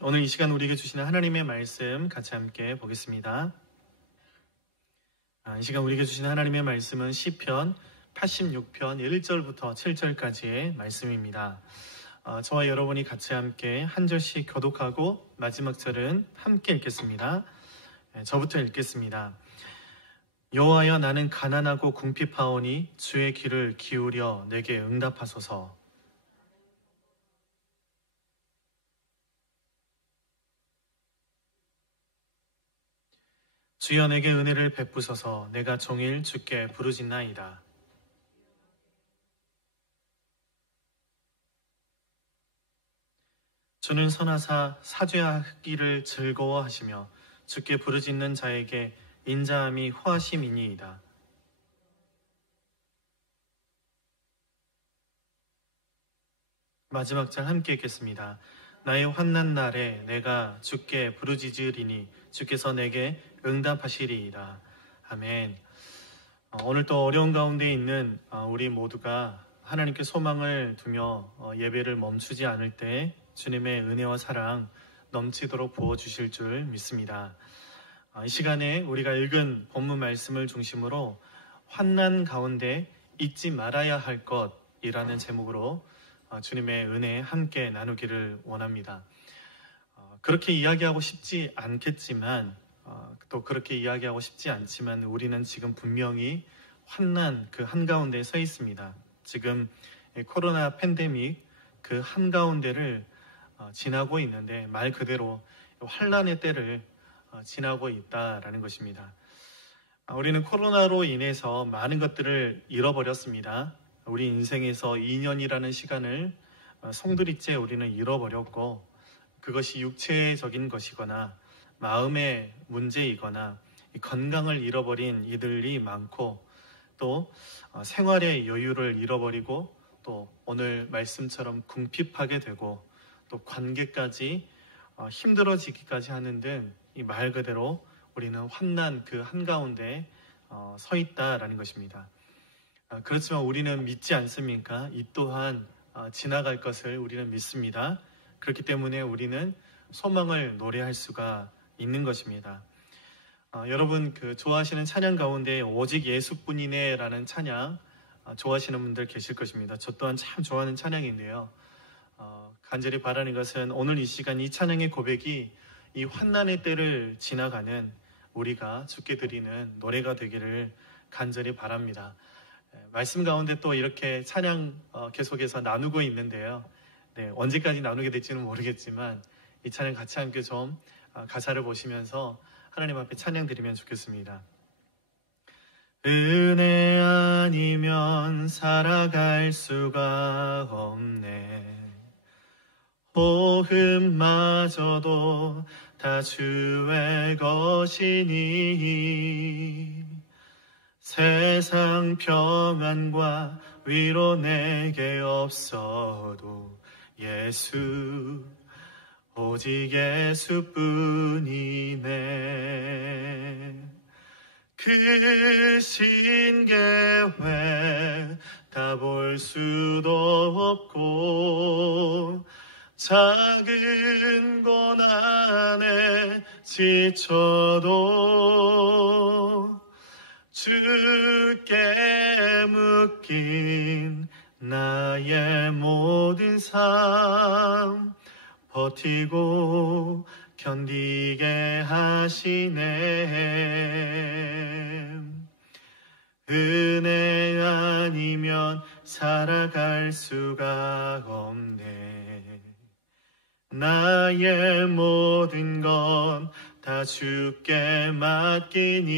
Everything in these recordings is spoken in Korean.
오늘 이 시간 우리에게 주시는 하나님의 말씀 같이 함께 보겠습니다. 이 시간 우리에게 주시는 하나님의 말씀은 시편 86편 1절부터 7절까지의 말씀입니다. 저와 여러분이 같이 함께 한 절씩 교독하고 마지막 절은 함께 읽겠습니다. 저부터 읽겠습니다. 여호와여, 나는 가난하고 궁핍하오니 주의 귀를 기울여 내게 응답하소서. 주여, 내게 은혜를 베푸소서. 내가 종일 주께 부르짖나이다. 주는 선하사 사죄하기를 즐거워하시며 주께 부르짖는 자에게 인자함이 호하심이니이다. 마지막 절 함께 읽겠습니다. 나의 환난 날에 내가 주께 부르짖으리니 주께서 내게 응답하시리이다. 아멘. 오늘 또 어려운 가운데 있는 우리 모두가 하나님께 소망을 두며 예배를 멈추지 않을 때 주님의 은혜와 사랑 넘치도록 부어주실 줄 믿습니다. 이 시간에 우리가 읽은 본문 말씀을 중심으로 환난 가운데 잊지 말아야 할 것이라는 제목으로 주님의 은혜 함께 나누기를 원합니다. 그렇게 이야기하고 싶지 않겠지만 또 그렇게 이야기하고 싶지 않지만 우리는 지금 분명히 환난 그 한가운데에 서 있습니다. 지금 코로나 팬데믹 그 한가운데를 지나고 있는데 말 그대로 환난의 때를 지나고 있다라는 것입니다. 우리는 코로나로 인해서 많은 것들을 잃어버렸습니다. 우리 인생에서 2년이라는 시간을 송두리째 우리는 잃어버렸고, 그것이 육체적인 것이거나 마음의 문제이거나 건강을 잃어버린 이들이 많고, 또 생활의 여유를 잃어버리고, 또 오늘 말씀처럼 궁핍하게 되고, 또 관계까지 힘들어지기까지 하는 등 이 말 그대로 우리는 환난 그 한가운데 서 있다라는 것입니다. 그렇지만 우리는 믿지 않습니까? 이 또한 지나갈 것을 우리는 믿습니다. 그렇기 때문에 우리는 소망을 노래할 수가 있는 것입니다. 여러분 좋아하시는 찬양 가운데 오직 예수뿐이네 라는 찬양 좋아하시는 분들 계실 것입니다. 저 또한 참 좋아하는 찬양인데요. 간절히 바라는 것은 오늘 이 시간 이 찬양의 고백이 이 환난의 때를 지나가는 우리가 주께 드리는 노래가 되기를 간절히 바랍니다. 말씀 가운데 또 이렇게 찬양 계속해서 나누고 있는데요. 언제까지 나누게 될지는 모르겠지만 이 찬양 같이 함께 좀 가사를 보시면서 하나님 앞에 찬양 드리면 좋겠습니다. 은혜 아니면 살아갈 수가 없네. 호흡마저도 다 주의 것이니 세상 평안과 위로 내게 없어도 예수, 오직 예수뿐이네. 그 신계획 다 볼 수도 없고 작은 고난에 지쳐도 주께 묶인 나의 모든 삶 버티고 견디게 하시네. 은혜 아니면 살아갈 수가 없네. 나의 모든 건 다 주께 맡기니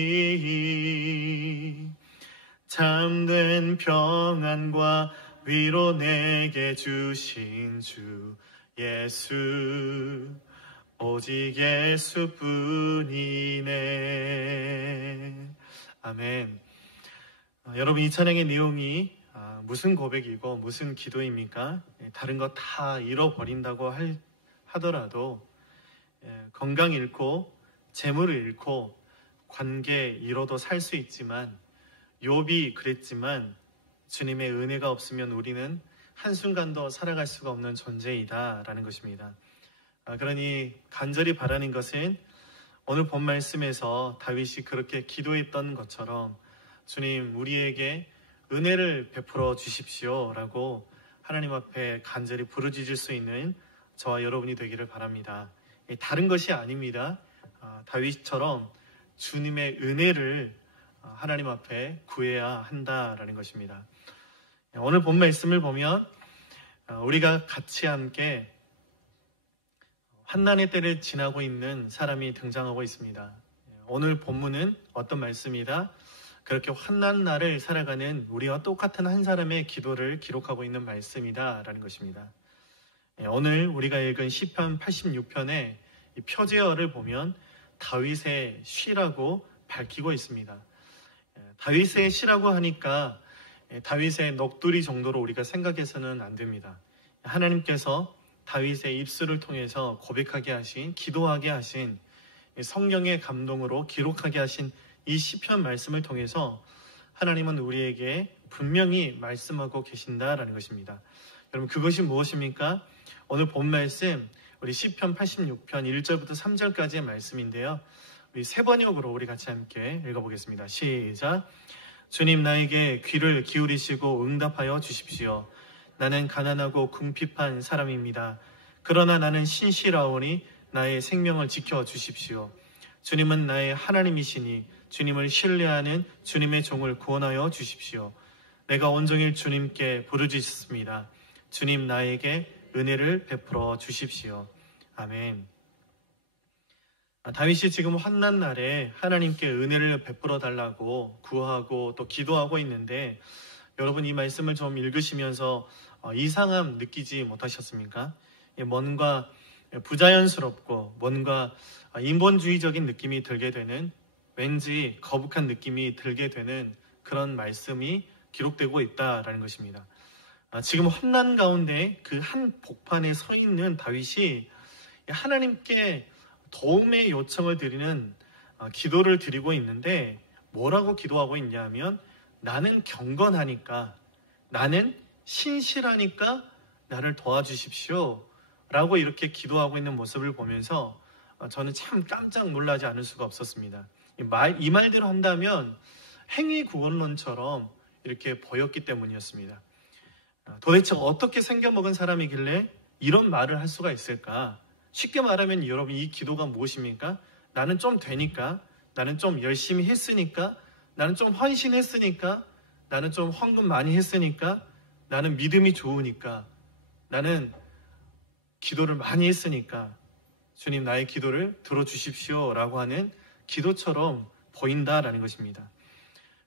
참된 평안과 위로 내게 주신 주 예수, 오직 예수뿐이네. 아멘. 여러분, 이 찬양의 내용이 무슨 고백이고 무슨 기도입니까? 다른 거 다 잃어버린다고 하더라도 건강 잃고 재물을 잃고 관계 잃어도 살 수 있지만 욥이 그랬지만 주님의 은혜가 없으면 우리는 한순간도 살아갈 수가 없는 존재이다 라는 것입니다. 그러니 간절히 바라는 것은 오늘 본 말씀에서 다윗이 그렇게 기도했던 것처럼 주님 우리에게 은혜를 베풀어 주십시오 라고 하나님 앞에 간절히 부르짖을 수 있는 저와 여러분이 되기를 바랍니다. 다른 것이 아닙니다. 다윗처럼 주님의 은혜를 하나님 앞에 구해야 한다라는 것입니다. 오늘 본 말씀을 보면 우리가 같이 함께 환난의 때를 지나고 있는 사람이 등장하고 있습니다. 오늘 본문은 어떤 말씀이다? 그렇게 환난 날을 살아가는 우리와 똑같은 한 사람의 기도를 기록하고 있는 말씀이다 라는 것입니다. 오늘 우리가 읽은 시편 86편의 표제어를 보면 다윗의 시라고 밝히고 있습니다. 다윗의 시라고 하니까 다윗의 넋두리 정도로 우리가 생각해서는 안 됩니다. 하나님께서 다윗의 입술을 통해서 고백하게 하신, 기도하게 하신, 성령의 감동으로 기록하게 하신 이 시편 말씀을 통해서 하나님은 우리에게 분명히 말씀하고 계신다라는 것입니다. 여러분 그것이 무엇입니까? 오늘 본 말씀 우리 시편 86편 1절부터 3절까지의 말씀인데요. 우리 세 번역으로 우리 같이 함께 읽어보겠습니다. 시작. 주님 나에게 귀를 기울이시고 응답하여 주십시오. 나는 가난하고 궁핍한 사람입니다. 그러나 나는 신실하오니 나의 생명을 지켜주십시오. 주님은 나의 하나님이시니 주님을 신뢰하는 주님의 종을 구원하여 주십시오. 내가 온종일 주님께 부르짖습니다. 주님 나에게 은혜를 베풀어 주십시오. 아멘. 다윗이 지금 환난 날에 하나님께 은혜를 베풀어 달라고 구하고 또 기도하고 있는데 여러분 이 말씀을 좀 읽으시면서 이상함 느끼지 못하셨습니까? 뭔가 부자연스럽고 뭔가 인본주의적인 느낌이 들게 되는 왠지 거북한 느낌이 들게 되는 그런 말씀이 기록되고 있다라는 것입니다. 지금 환난 가운데 그 한 복판에 서 있는 다윗이 하나님께 도움의 요청을 드리는 기도를 드리고 있는데 뭐라고 기도하고 있냐면 나는 경건하니까 나는 신실하니까 나를 도와주십시오 라고 이렇게 기도하고 있는 모습을 보면서 저는 참 깜짝 놀라지 않을 수가 없었습니다. 이 말대로 한다면 행위구원론처럼 이렇게 보였기 때문이었습니다. 도대체 어떻게 생겨먹은 사람이길래 이런 말을 할 수가 있을까? 쉽게 말하면 여러분 이 기도가 무엇입니까? 나는 좀 되니까, 나는 좀 열심히 했으니까, 나는 좀 헌신했으니까, 나는 좀 헌금 많이 했으니까, 나는 믿음이 좋으니까, 나는 기도를 많이 했으니까 주님 나의 기도를 들어주십시오 라고 하는 기도처럼 보인다라는 것입니다.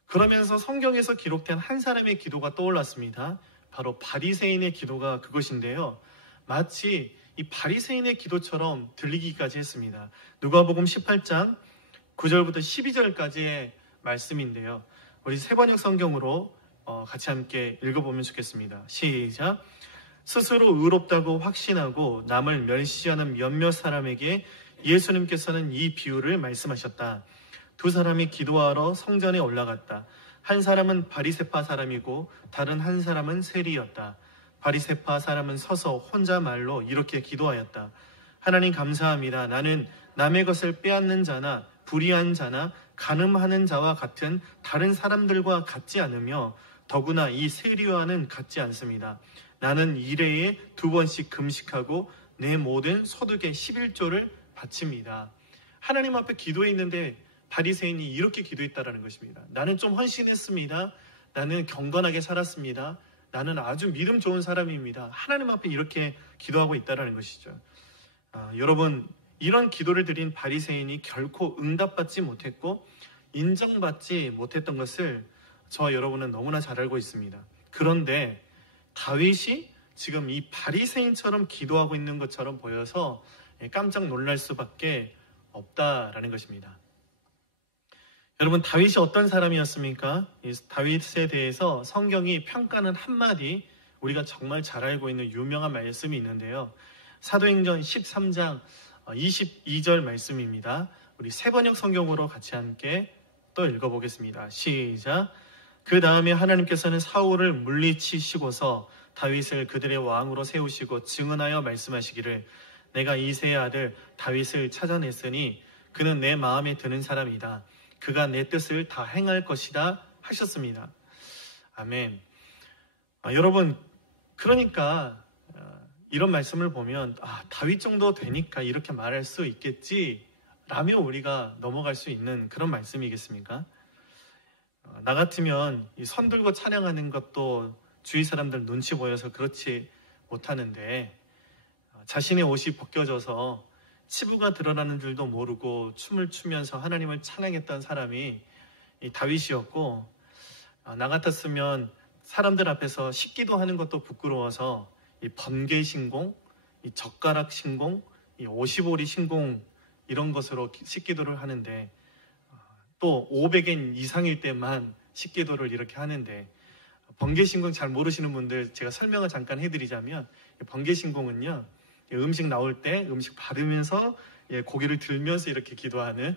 그러면서 성경에서 기록된 한 사람의 기도가 떠올랐습니다. 바로 바리새인의 기도가 그것인데요. 마치 이 바리새인의 기도처럼 들리기까지 했습니다. 누가복음 18장 9절부터 12절까지의 말씀인데요. 우리 세번역 성경으로 같이 함께 읽어보면 좋겠습니다. 시작. 스스로 의롭다고 확신하고 남을 멸시하는 몇몇 사람에게 예수님께서는 이 비유를 말씀하셨다. 두 사람이 기도하러 성전에 올라갔다. 한 사람은 바리새파 사람이고 다른 한 사람은 세리였다. 바리새파 사람은 서서 혼자 말로 이렇게 기도하였다. 하나님 감사합니다. 나는 남의 것을 빼앗는 자나 불의한 자나 간음하는 자와 같은 다른 사람들과 같지 않으며 더구나 이 세리와는 같지 않습니다. 나는 일회에 2번씩 금식하고 내 모든 소득의 11조를 바칩니다. 하나님 앞에 기도해 있는데 바리새인이 이렇게 기도했다라는 것입니다. 나는 좀 헌신했습니다. 나는 경건하게 살았습니다. 나는 아주 믿음 좋은 사람입니다. 하나님 앞에 이렇게 기도하고 있다라는 것이죠. 여러분 이런 기도를 드린 바리새인이 결코 응답받지 못했고 인정받지 못했던 것을 저와 여러분은 너무나 잘 알고 있습니다. 그런데 다윗이 지금 이 바리새인처럼 기도하고 있는 것처럼 보여서 깜짝 놀랄 수밖에 없다라는 것입니다. 여러분 다윗이 어떤 사람이었습니까? 이 다윗에 대해서 성경이 평가는 한마디 우리가 정말 잘 알고 있는 유명한 말씀이 있는데요. 사도행전 13장 22절 말씀입니다. 우리 세번역 성경으로 같이 함께 또 읽어보겠습니다. 시작. 그 다음에 하나님께서는 사울을 물리치시고서 다윗을 그들의 왕으로 세우시고 증언하여 말씀하시기를 내가 이새의 아들 다윗을 찾아냈으니 그는 내 마음에 드는 사람이다. 그가 내 뜻을 다 행할 것이다 하셨습니다. 아멘. 여러분, 그러니까 이런 말씀을 보면 다윗 정도 되니까 이렇게 말할 수 있겠지 라며 우리가 넘어갈 수 있는 그런 말씀이겠습니까? 나 같으면 이 선 들고 찬양하는 것도 주위 사람들 눈치 보여서 그렇지 못하는데 자신의 옷이 벗겨져서 치부가 드러나는 줄도 모르고 춤을 추면서 하나님을 찬양했던 사람이 이 다윗이었고, 나 같았으면 사람들 앞에서 식기도 하는 것도 부끄러워서 이 번개 신공, 이 젓가락 신공, 이 50오리 신공 이런 것으로 식기도를 하는데, 또 500엔 이상일 때만 식기도를 이렇게 하는데, 번개 신공 잘 모르시는 분들 제가 설명을 잠깐 해드리자면, 번개 신공은요, 음식 나올 때 음식 받으면서 고개를 들면서 이렇게 기도하는,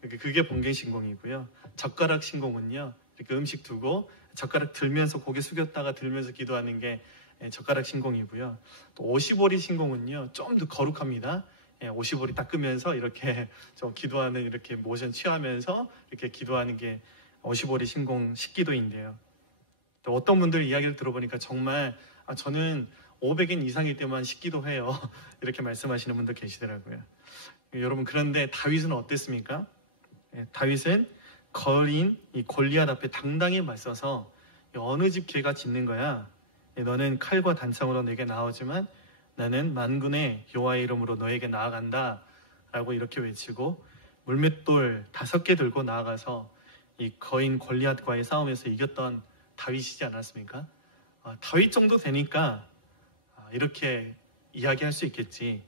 그게 번개 신공이고요. 젓가락 신공은요, 이렇게 음식 두고 젓가락 들면서 고개 숙였다가 들면서 기도하는 게 젓가락 신공이고요. 또 50오리 신공은요, 좀 더 거룩합니다. 50오리 닦으면서 이렇게 좀 기도하는, 이렇게 모션 취하면서 이렇게 기도하는 게 50오리 신공 식기도인데요. 또 어떤 분들 이야기를 들어보니까 정말 저는 500엔 이상일 때만 식기도해요. 이렇게 말씀하시는 분도 계시더라고요. 여러분, 그런데 다윗은 어땠습니까? 다윗은 거린 이 골리앗 앞에 당당히 맞서서 어느 집 개가 짖는 거야? 너는 칼과 단창으로 내게 나오지만 나는 만군의 여호와의 이름으로 너에게 나아간다 라고 이렇게 외치고 물맷돌 5개 들고 나아가서 이 거인 골리앗과의 싸움에서 이겼던 다윗이지 않았습니까? 다윗 정도 되니까 이렇게 이야기할 수 있겠지.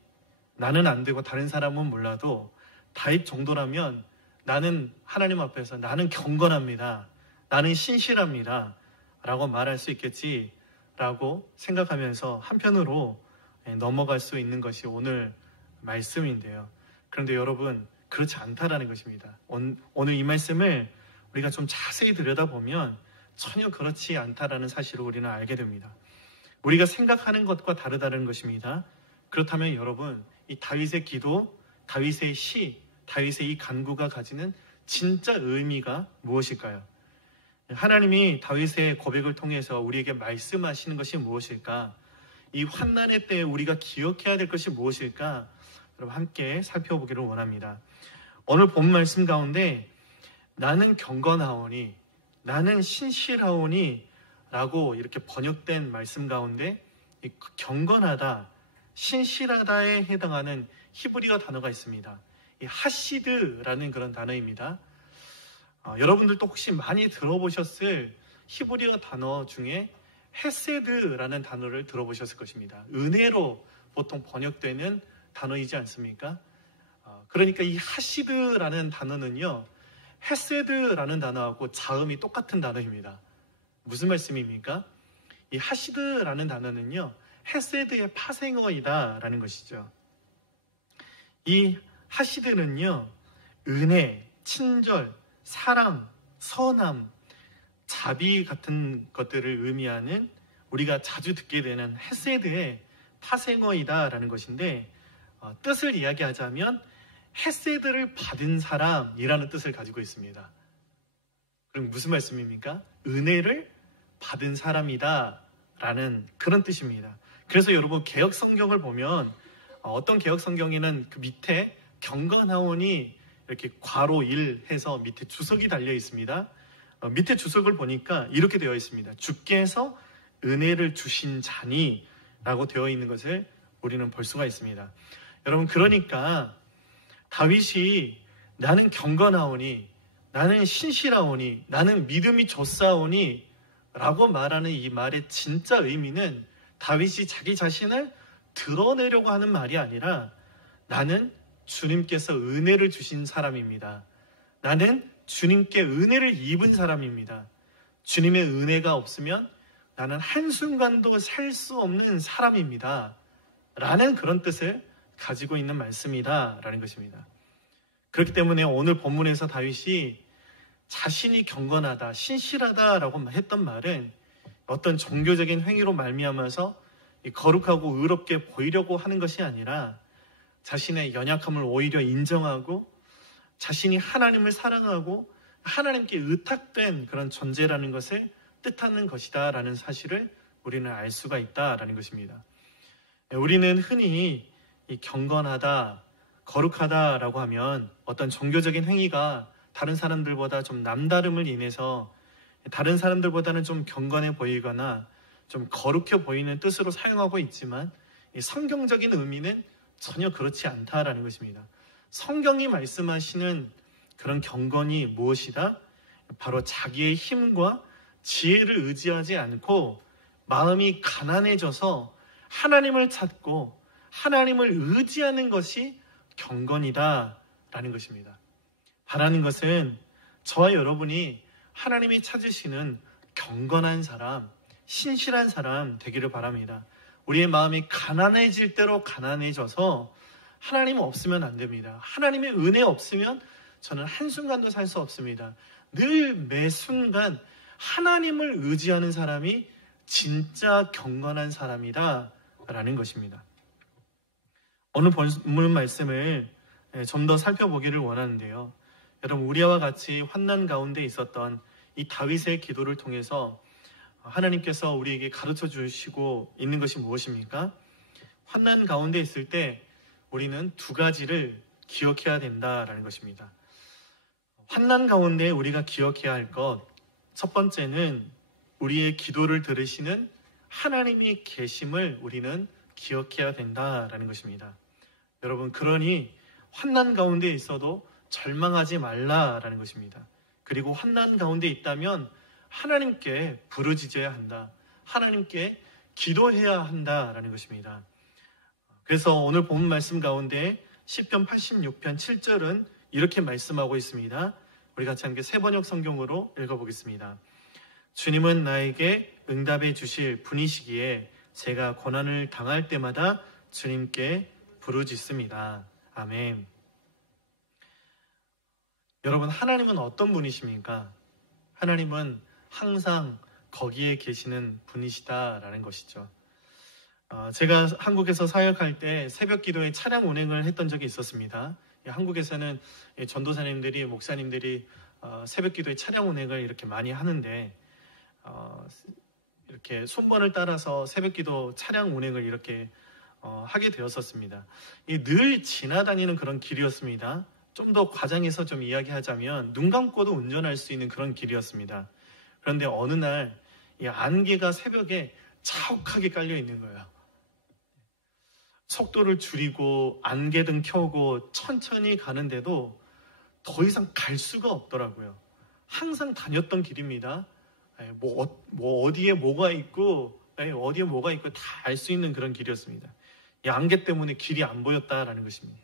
나는 안 되고 다른 사람은 몰라도 다윗 정도라면 나는 하나님 앞에서 나는 경건합니다. 나는 신실합니다. 라고 말할 수 있겠지 라고 생각하면서 한편으로 넘어갈 수 있는 것이 오늘 말씀인데요. 그런데 여러분, 그렇지 않다라는 것입니다. 오늘 이 말씀을 우리가 좀 자세히 들여다보면 전혀 그렇지 않다라는 사실을 우리는 알게 됩니다. 우리가 생각하는 것과 다르다는 것입니다. 그렇다면 여러분, 이 다윗의 기도, 다윗의 시, 다윗의 이 간구가 가지는 진짜 의미가 무엇일까요? 하나님이 다윗의 고백을 통해서 우리에게 말씀하시는 것이 무엇일까? 이 환난의 때에 우리가 기억해야 될 것이 무엇일까? 여러분, 함께 살펴보기를 원합니다. 오늘 본 말씀 가운데 나는 경건하오니, 나는 신실하오니 라고 이렇게 번역된 말씀 가운데 이 경건하다, 신실하다에 해당하는 히브리어 단어가 있습니다. 이 하시드라는 그런 단어입니다. 여러분들도 혹시 많이 들어보셨을 히브리어 단어 중에 헤세드라는 단어를 들어보셨을 것입니다. 은혜로 보통 번역되는 단어이지 않습니까? 그러니까 이 하시드라는 단어는요, 헤세드라는 단어하고 자음이 똑같은 단어입니다. 무슨 말씀입니까? 이 하시드라는 단어는요, 헤세드의 파생어이다라는 것이죠. 이 하시드는요, 은혜, 친절, 사랑, 선함, 자비 같은 것들을 의미하는 우리가 자주 듣게 되는 헤세드의 파생어이다라는 것인데, 뜻을 이야기하자면 헤세드를 받은 사람이라는 뜻을 가지고 있습니다. 그럼 무슨 말씀입니까? 은혜를 받은 사람이다 라는 그런 뜻입니다. 그래서 여러분, 개역 성경을 보면 어떤 개역 성경에는 그 밑에 경건하오니 이렇게 괄호 1 해서 밑에 주석이 달려 있습니다. 밑에 주석을 보니까 이렇게 되어 있습니다. 주께서 은혜를 주신 자니 라고 되어 있는 것을 우리는 볼 수가 있습니다. 여러분, 그러니까 다윗이 나는 경건하오니, 나는 신실하오니, 나는 믿음이 좋사오니 라고 말하는 이 말의 진짜 의미는 다윗이 자기 자신을 드러내려고 하는 말이 아니라 나는 주님께서 은혜를 주신 사람입니다. 나는 주님께 은혜를 입은 사람입니다. 주님의 은혜가 없으면 나는 한순간도 살 수 없는 사람입니다. 라는 그런 뜻을 가지고 있는 말씀이다 라는 것입니다. 그렇기 때문에 오늘 본문에서 다윗이 자신이 경건하다, 신실하다라고 했던 말은 어떤 종교적인 행위로 말미암아서 이 거룩하고 의롭게 보이려고 하는 것이 아니라 자신의 연약함을 오히려 인정하고 자신이 하나님을 사랑하고 하나님께 의탁된 그런 존재라는 것을 뜻하는 것이다 라는 사실을 우리는 알 수가 있다라는 것입니다. 우리는 흔히 이 경건하다, 거룩하다라고 하면 어떤 종교적인 행위가 다른 사람들보다 좀 남다름을 인해서 다른 사람들보다는 좀 경건해 보이거나 좀 거룩해 보이는 뜻으로 사용하고 있지만 이 성경적인 의미는 전혀 그렇지 않다라는 것입니다. 성경이 말씀하시는 그런 경건이 무엇이다? 바로 자기의 힘과 지혜를 의지하지 않고 마음이 가난해져서 하나님을 찾고 하나님을 의지하는 것이 경건이다라는 것입니다. 바라는 것은 저와 여러분이 하나님이 찾으시는 경건한 사람, 신실한 사람 되기를 바랍니다. 우리의 마음이 가난해질 대로 가난해져서 하나님 없으면 안 됩니다. 하나님의 은혜 없으면 저는 한순간도 살 수 없습니다. 늘 매 순간 하나님을 의지하는 사람이 진짜 경건한 사람이다 라는 것입니다. 오늘 본문 말씀을 좀 더 살펴보기를 원하는데요. 여러분, 우리와 같이 환난 가운데 있었던 이 다윗의 기도를 통해서 하나님께서 우리에게 가르쳐 주시고 있는 것이 무엇입니까? 환난 가운데 있을 때 우리는 두 가지를 기억해야 된다라는 것입니다. 환난 가운데 우리가 기억해야 할 것, 첫 번째는 우리의 기도를 들으시는 하나님이 계심을 우리는 기억해야 된다라는 것입니다. 여러분, 그러니 환난 가운데 있어도 절망하지 말라라는 것입니다. 그리고 환난 가운데 있다면 하나님께 부르짖어야 한다. 하나님께 기도해야 한다라는 것입니다. 그래서 오늘 본 말씀 가운데 시편 86편 7절은 이렇게 말씀하고 있습니다. 우리 같이 함께 세번역 성경으로 읽어보겠습니다. 주님은 나에게 응답해 주실 분이시기에 제가 고난을 당할 때마다 주님께 부르짖습니다. 아멘. 여러분, 하나님은 어떤 분이십니까? 하나님은 항상 거기에 계시는 분이시다라는 것이죠. 제가 한국에서 사역할 때 새벽 기도에 차량 운행을 했던 적이 있었습니다. 한국에서는 전도사님들이, 목사님들이 새벽 기도에 차량 운행을 이렇게 많이 하는데 이렇게 손번을 따라서 새벽 기도 차량 운행을 이렇게 하게 되었었습니다. 늘 지나다니는 그런 길이었습니다. 좀 더 과장해서 좀 이야기하자면 눈 감고도 운전할 수 있는 그런 길이었습니다. 그런데 어느 날 이 안개가 새벽에 자욱하게 깔려 있는 거예요. 속도를 줄이고 안개등 켜고 천천히 가는데도 더 이상 갈 수가 없더라고요. 항상 다녔던 길입니다. 어디에 뭐가 있고 어디에 뭐가 있고 다 알 수 있는 그런 길이었습니다. 이 안개 때문에 길이 안 보였다라는 것입니다.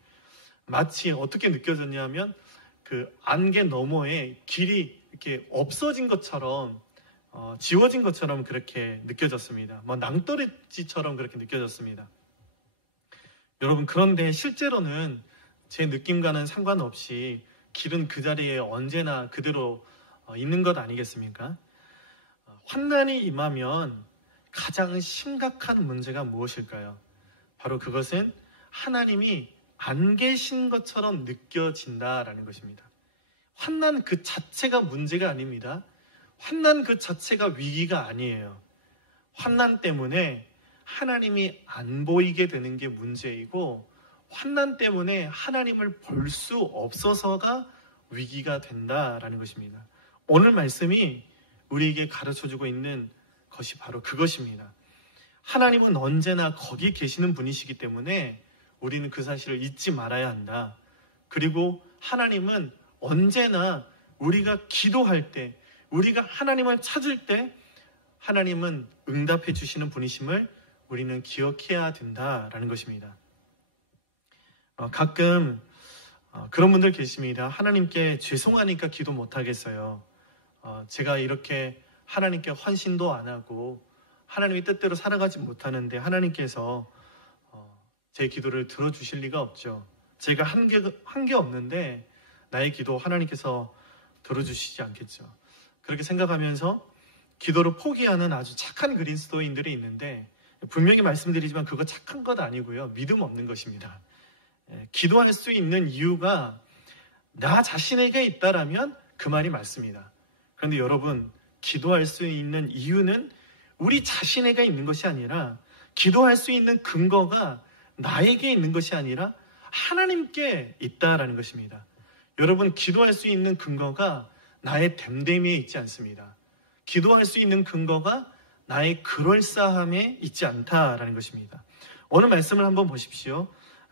마치 어떻게 느껴졌냐면 그 안개 너머에 길이 이렇게 없어진 것처럼 지워진 것처럼 그렇게 느껴졌습니다. 낭떠러지처럼 그렇게 느껴졌습니다. 여러분, 그런데 실제로는 제 느낌과는 상관없이 길은 그 자리에 언제나 그대로 있는 것 아니겠습니까? 환난이 임하면 가장 심각한 문제가 무엇일까요? 바로 그것은 하나님이 안 계신 것처럼 느껴진다라는 것입니다. 환난 그 자체가 문제가 아닙니다. 환난 그 자체가 위기가 아니에요. 환난 때문에 하나님이 안 보이게 되는 게 문제이고 환난 때문에 하나님을 볼 수 없어서가 위기가 된다라는 것입니다. 오늘 말씀이 우리에게 가르쳐주고 있는 것이 바로 그것입니다. 하나님은 언제나 거기 계시는 분이시기 때문에 우리는 그 사실을 잊지 말아야 한다. 그리고 하나님은 언제나 우리가 기도할 때, 우리가 하나님을 찾을 때 하나님은 응답해 주시는 분이심을 우리는 기억해야 된다라는 것입니다. 가끔 그런 분들 계십니다. 하나님께 죄송하니까 기도 못하겠어요. 제가 이렇게 하나님께 헌신도 안 하고 하나님의 뜻대로 살아가지 못하는데 하나님께서 제 기도를 들어주실 리가 없죠. 제가 한 게 없는데 나의 기도 하나님께서 들어주시지 않겠죠. 그렇게 생각하면서 기도를 포기하는 아주 착한 그리스도인들이 있는데 분명히 말씀드리지만 그거 착한 것 아니고요. 믿음 없는 것입니다. 기도할 수 있는 이유가 나 자신에게 있다라면 그 말이 맞습니다. 그런데 여러분, 기도할 수 있는 이유는 우리 자신에게 있는 것이 아니라, 기도할 수 있는 근거가 나에게 있는 것이 아니라 하나님께 있다라는 것입니다. 여러분, 기도할 수 있는 근거가 나의 됨됨이에 있지 않습니다. 기도할 수 있는 근거가 나의 그럴싸함에 있지 않다라는 것입니다. 오늘 말씀을 한번 보십시오.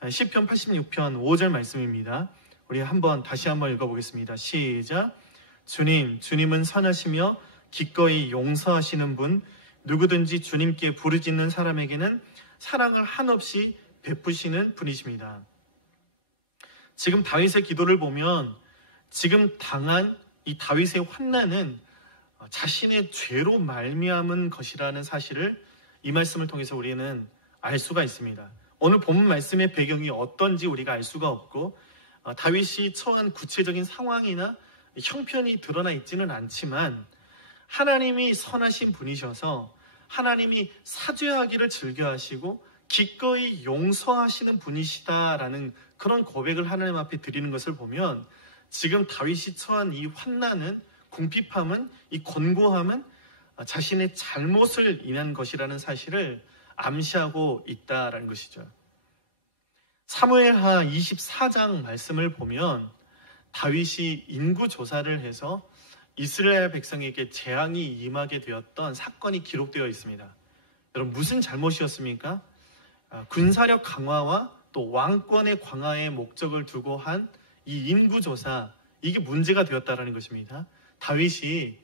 시편 86편 5절 말씀입니다. 우리 다시 한번 읽어보겠습니다. 시작. 주님은 선하시며 기꺼이 용서하시는 분, 누구든지 주님께 부르짖는 사람에게는 사랑을 한없이 베푸시는 분이십니다. 지금 다윗의 기도를 보면 지금 당한 이 다윗의 환난은 자신의 죄로 말미암은 것이라는 사실을 이 말씀을 통해서 우리는 알 수가 있습니다. 오늘 본문 말씀의 배경이 어떤지 우리가 알 수가 없고, 다윗이 처한 구체적인 상황이나 형편이 드러나 있지는 않지만, 하나님이 선하신 분이셔서 하나님이 사죄하기를 즐겨하시고 기꺼이 용서하시는 분이시다라는 그런 고백을 하나님 앞에 드리는 것을 보면, 지금 다윗이 처한 이 환난은, 궁핍함은, 이 곤고함은 자신의 잘못을 인한 것이라는 사실을 암시하고 있다라는 것이죠. 사무엘하 24장 말씀을 보면 다윗이 인구조사를 해서 이스라엘 백성에게 재앙이 임하게 되었던 사건이 기록되어 있습니다. 여러분, 무슨 잘못이었습니까? 군사력 강화와 또 왕권의 강화의 목적을 두고 한 이 인구조사, 이게 문제가 되었다는 것입니다. 다윗이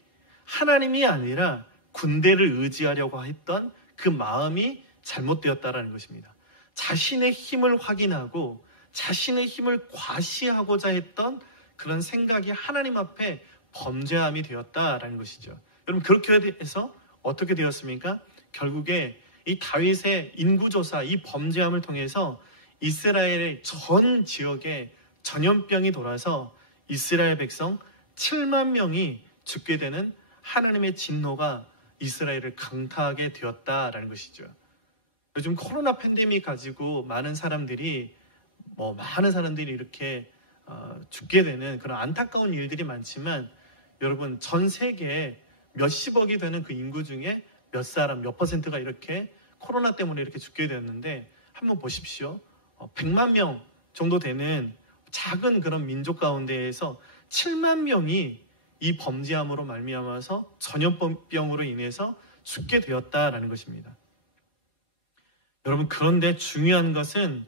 하나님이 아니라 군대를 의지하려고 했던 그 마음이 잘못되었다는 것입니다. 자신의 힘을 확인하고 자신의 힘을 과시하고자 했던 그런 생각이 하나님 앞에 범죄함이 되었다라는 것이죠. 여러분, 그렇게 해서 어떻게 되었습니까? 결국에 이 다윗의 인구조사, 이 범죄함을 통해서 이스라엘의 전 지역에 전염병이 돌아서 이스라엘 백성 7만 명이 죽게 되는 하나님의 진노가 이스라엘을 강타하게 되었다라는 것이죠. 요즘 코로나 팬데믹 가지고 많은 사람들이 이렇게 죽게 되는 그런 안타까운 일들이 많지만, 여러분, 전 세계에 몇십억이 되는 그 인구 중에 몇 퍼센트가 이렇게 코로나 때문에 이렇게 죽게 되었는데, 한번 보십시오. 100만 명 정도 되는 작은 그런 민족 가운데에서 7만 명이 이 범죄함으로 말미암아서 전염병으로 인해서 죽게 되었다라는 것입니다. 여러분, 그런데 중요한 것은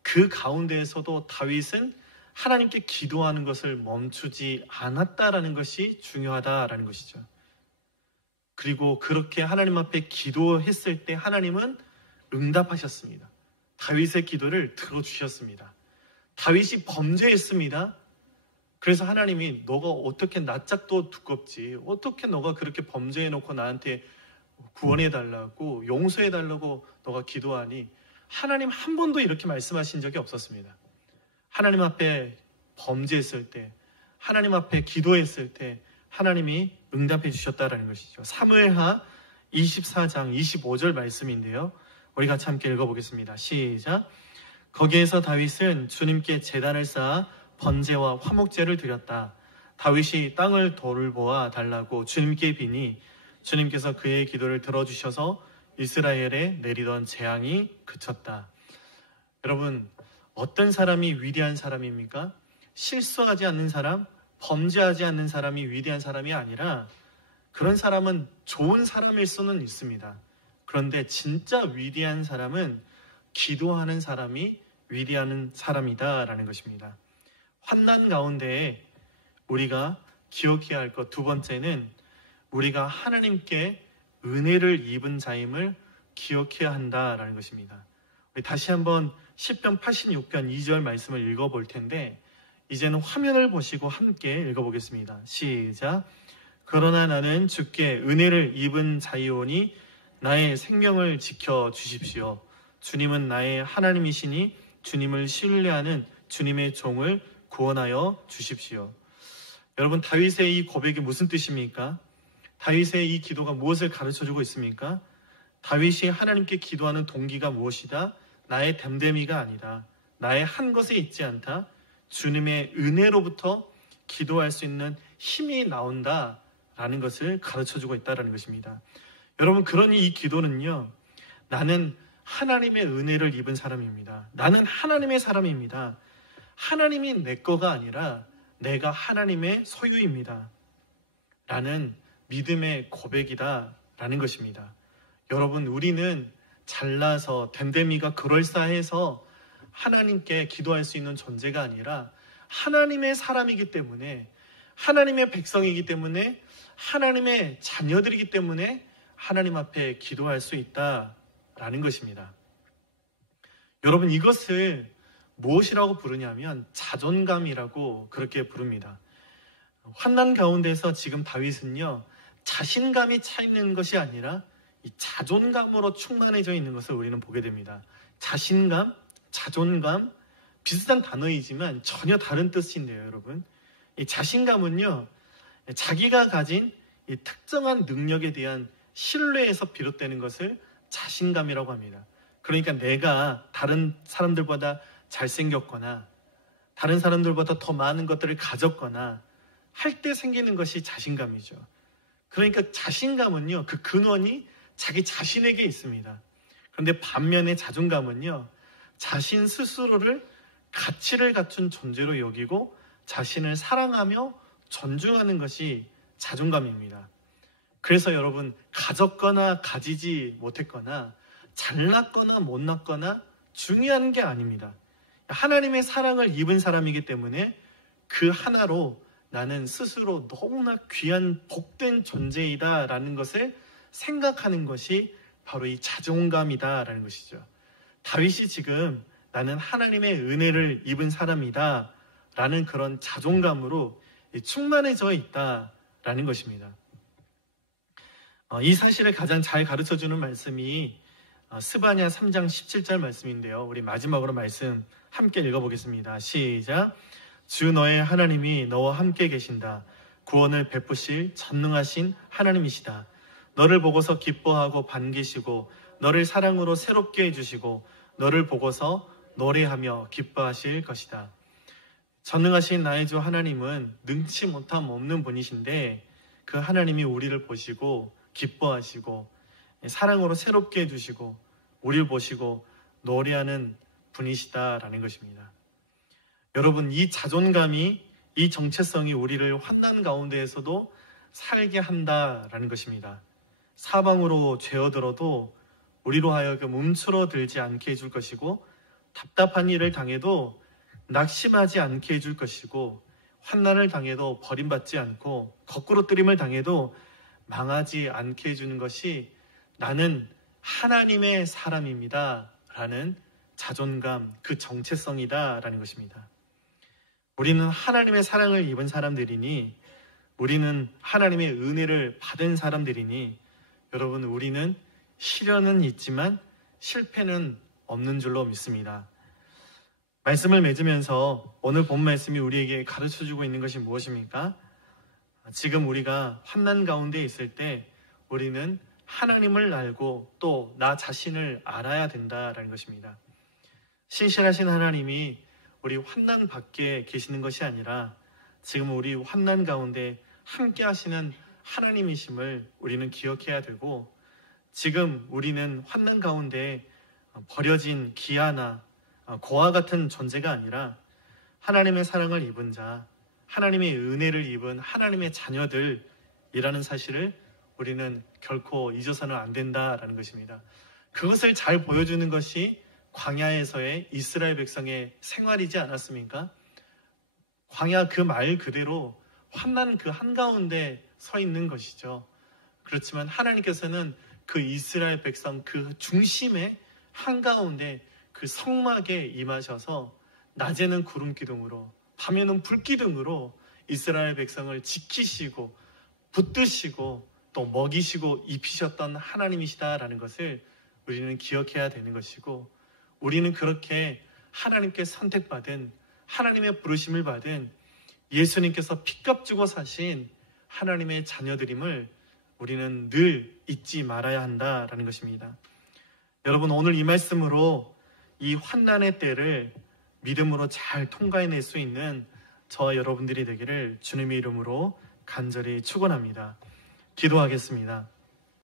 그 가운데에서도 다윗은 하나님께 기도하는 것을 멈추지 않았다라는 것이 중요하다라는 것이죠. 그리고 그렇게 하나님 앞에 기도했을 때 하나님은 응답하셨습니다. 다윗의 기도를 들어주셨습니다. 다윗이 범죄했습니다. 그래서 하나님이 너가 어떻게 낯짝도 두껍지, 어떻게 너가 그렇게 범죄해놓고 나한테 구원해달라고, 용서해달라고 너가 기도하니, 하나님 한 번도 이렇게 말씀하신 적이 없었습니다. 하나님 앞에 범죄했을 때, 하나님 앞에 기도했을 때 하나님이 응답해 주셨다는 것이죠. 사무엘하 24장 25절 말씀인데요, 우리 같이 함께 읽어보겠습니다. 시작. 거기에서 다윗은 주님께 제단을 쌓아 번제와 화목제를 드렸다. 다윗이 땅을 돌보아 달라고 주님께 비니 주님께서 그의 기도를 들어주셔서 이스라엘에 내리던 재앙이 그쳤다. 여러분, 어떤 사람이 위대한 사람입니까? 실수하지 않는 사람, 범죄하지 않는 사람이 위대한 사람이 아니라, 그런 사람은 좋은 사람일 수는 있습니다. 그런데 진짜 위대한 사람은 기도하는 사람이 위대한 사람이다라는 것입니다. 환난 가운데에 우리가 기억해야 할 것 두 번째는, 우리가 하나님께 은혜를 입은 자임을 기억해야 한다라는 것입니다. 우리 다시 한번 시편 86편 2절 말씀을 읽어볼 텐데, 이제는 화면을 보시고 함께 읽어보겠습니다. 시작. 그러나 나는 주께 은혜를 입은 자이오니 나의 생명을 지켜주십시오. 주님은 나의 하나님이시니 주님을 신뢰하는 주님의 종을 구원하여 주십시오. 여러분, 다윗의 이 고백이 무슨 뜻입니까? 다윗의 이 기도가 무엇을 가르쳐주고 있습니까? 다윗이 하나님께 기도하는 동기가 무엇이다? 나의 됨됨이가 아니다. 나의 한 것에 있지 않다. 주님의 은혜로부터 기도할 수 있는 힘이 나온다라는 것을 가르쳐주고 있다는 것입니다. 여러분, 그러니 이 기도는요, 나는 하나님의 은혜를 입은 사람입니다. 나는 하나님의 사람입니다. 하나님이 내 거가 아니라 내가 하나님의 소유입니다. 라는 믿음의 고백이다 라는 것입니다. 여러분, 우리는 잘나서 됨됨이가 그럴싸해서 하나님께 기도할 수 있는 존재가 아니라 하나님의 사람이기 때문에, 하나님의 백성이기 때문에, 하나님의 자녀들이기 때문에 하나님 앞에 기도할 수 있다라는 것입니다. 여러분, 이것을 무엇이라고 부르냐면 자존감이라고 그렇게 부릅니다. 환난 가운데서 지금 다윗은요, 자신감이 차 있는 것이 아니라 이 자존감으로 충만해져 있는 것을 우리는 보게 됩니다. 자신감, 자존감, 비슷한 단어이지만 전혀 다른 뜻인데요, 여러분. 이 자신감은요, 자기가 가진 이 특정한 능력에 대한 신뢰에서 비롯되는 것을 자신감이라고 합니다. 그러니까 내가 다른 사람들보다 잘생겼거나 다른 사람들보다 더 많은 것들을 가졌거나 할 때 생기는 것이 자신감이죠. 그러니까 자신감은요, 그 근원이 자기 자신에게 있습니다. 그런데 반면에 자존감은요, 자신 스스로를 가치를 갖춘 존재로 여기고 자신을 사랑하며 존중하는 것이 자존감입니다. 그래서 여러분, 가졌거나 가지지 못했거나 잘났거나 못났거나 중요한 게 아닙니다. 하나님의 사랑을 입은 사람이기 때문에 그 하나로 나는 스스로 너무나 귀한 복된 존재이다 라는 것을 생각하는 것이 바로 이 자존감이다 라는 것이죠. 다윗이 지금 나는 하나님의 은혜를 입은 사람이다 라는 그런 자존감으로 충만해져 있다 라는 것입니다. 이 사실을 가장 잘 가르쳐주는 말씀이 스바냐 3장 17절 말씀인데요. 우리 마지막으로 말씀 함께 읽어보겠습니다. 시작. 주 너의 하나님이 너와 함께 계신다. 구원을 베푸실 전능하신 하나님이시다. 너를 보고서 기뻐하고 반기시고 너를 사랑으로 새롭게 해주시고 너를 보고서 노래하며 기뻐하실 것이다. 전능하신 나의 주 하나님은 능치 못함 없는 분이신데 그 하나님이 우리를 보시고 기뻐하시고 사랑으로 새롭게 해주시고 우리를 보시고 노래하는 분이시다라는 것입니다. 여러분, 이 자존감이, 이 정체성이 우리를 환난 가운데에서도 살게 한다라는 것입니다. 사방으로 죄어들어도 우리로 하여금 움츠러들지 않게 해줄 것이고 답답한 일을 당해도 낙심하지 않게 해줄 것이고 환난을 당해도 버림받지 않고 거꾸로 뜨림을 당해도 망하지 않게 해주는 것이 나는 하나님의 사람입니다 라는 자존감, 그 정체성이다 라는 것입니다. 우리는 하나님의 사랑을 입은 사람들이니, 우리는 하나님의 은혜를 받은 사람들이니, 여러분, 우리는 시련은 있지만 실패는 없는 줄로 믿습니다. 말씀을 맺으면서 오늘 본 말씀이 우리에게 가르쳐주고 있는 것이 무엇입니까? 지금 우리가 환난 가운데 있을 때 우리는 하나님을 알고 또 나 자신을 알아야 된다라는 것입니다. 신실하신 하나님이 우리 환난 밖에 계시는 것이 아니라 지금 우리 환난 가운데 함께 하시는 하나님이심을 우리는 기억해야 되고, 지금 우리는 환난 가운데 버려진 기아나 고아 같은 존재가 아니라 하나님의 사랑을 입은 자, 하나님의 은혜를 입은 하나님의 자녀들이라는 사실을 우리는 결코 잊어서는 안 된다라는 것입니다. 그것을 잘 보여주는 것이 광야에서의 이스라엘 백성의 생활이지 않았습니까? 광야 그 말 그대로 환난 그 한가운데 서 있는 것이죠. 그렇지만 하나님께서는 그 이스라엘 백성 그 중심의 한가운데 그 성막에 임하셔서 낮에는 구름 기둥으로 밤에는 불 기둥으로 이스라엘 백성을 지키시고 붙드시고 또 먹이시고 입히셨던 하나님이시다라는 것을 우리는 기억해야 되는 것이고, 우리는 그렇게 하나님께 선택받은, 하나님의 부르심을 받은 예수님께서 피값 주고 사신 하나님의 자녀들임을 우리는 늘 잊지 말아야 한다라는 것입니다. 여러분, 오늘 이 말씀으로 이 환난의 때를 믿음으로 잘 통과해낼 수 있는 저와 여러분들이 되기를 주님의 이름으로 간절히 축원합니다. 기도하겠습니다.